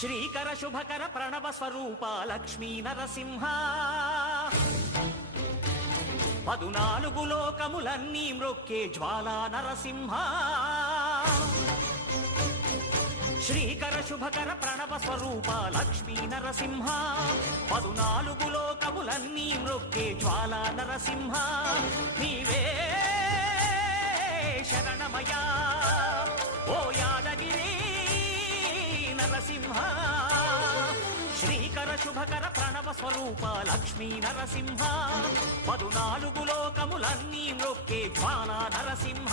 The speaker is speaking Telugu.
శ్రీకర శుభకర ప్రణవ స్వరూప లక్ష్మీ నరసింహ 14 లోకములన్నీ మ్రొక్కే జ్వాలా నరసింహ శ్రీకర శుభకర ప్రణవ స్వరూప లక్ష్మీ నరసింహ 14 లోకములన్నీ మ్రొక్కే జ్వాలా నరసింహ నీవే శరణమయా ఓ యాదగిరి నరసింహ శ్రీకర శుభకర ప్రణవ స్వరూప లక్ష్మీ నరసింహ 14 లోకములన్నీ మ్రొక్కే జ్వాలా నరసింహ